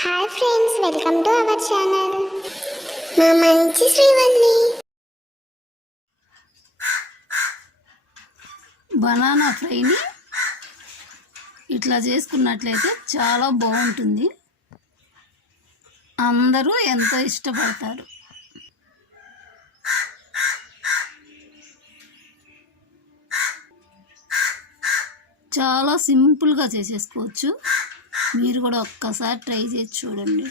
Hi friends, welcome to our channel. మా మంచి Srivalli. Banana ఫ్రైని ఇట్లా చేసుకున్నట్లయితే చాలా బాగుంటుంది. అందరూ ఎంతో ఇష్టపడతారు. చాలా సింపుల్గా చేసేసుకోవచ్చు. మీరు కూడా ఒక్కసారి ట్రై చేసి చూడండి.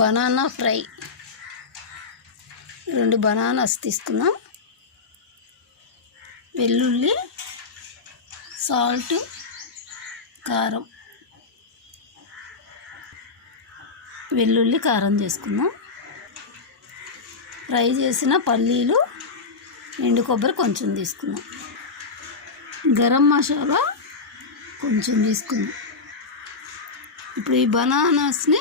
బనానా ఫ్రై 2 బనానాస్ తీసుకున్నాం. వెల్లుల్లి, సాల్ట్, కారం. వెల్లుల్లి కారం చేసుకుందాం. ఫ్రై చేసిన పల్లీలు, ఎండు కొబ్బరి కొంచెం తీసుకుందాం. గరం మసాలా కొంచెం తీసుకుందాం. ఇప్పుడు ఈ బనానాస్ని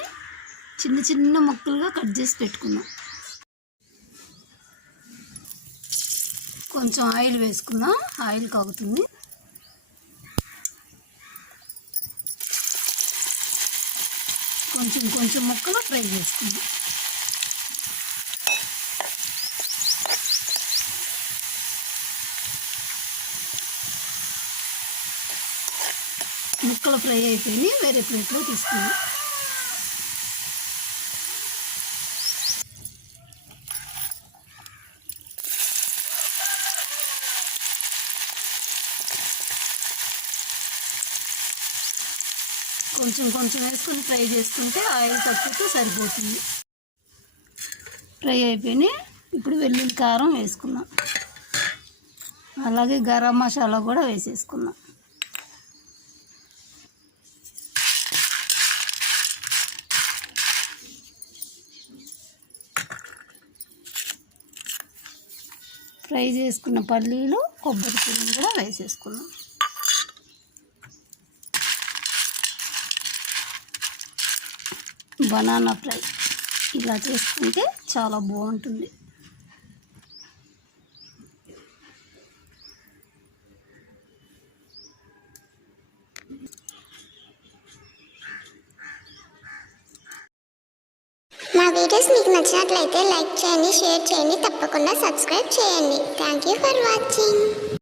చిన్న చిన్న ముక్కలుగా కట్ చేసి పెట్టుకుందాం. కొంచెం ఆయిల్ వేసుకుందాం. ఆయిల్ కాగుతుంది. కొంచెం కొంచెం ముక్కలు ఫ్రై చేసుకుందాం. ముక్కలు ఫ్రై అయిపోయి వేరే ప్లేట్లో తీసుకుందాం. కొంచెం కొంచెం వేసుకొని ఫ్రై చేసుకుంటే ఆయిల్ తక్కువతో సరిపోతుంది. ఫ్రై అయిపోయినాయి. ఇప్పుడు వెల్లుల్లి కారం వేసుకుందాం. అలాగే గరం మసాలా కూడా వేసేసుకుందాం. ఫ్రై చేసుకున్న పల్లీలు, కొబ్బరి తురుము కూడా వేసేసుకున్నాం. బనానా ఫ్రై ఇలా చేసుకుంటే చాలా బాగుంటుంది. మా వీడియోస్ మీకు నచ్చినట్లయితే లైక్ చేయండి, షేర్ చేయండి, తప్పకుండా సబ్స్క్రైబ్ చేయండి. Thank you for watching.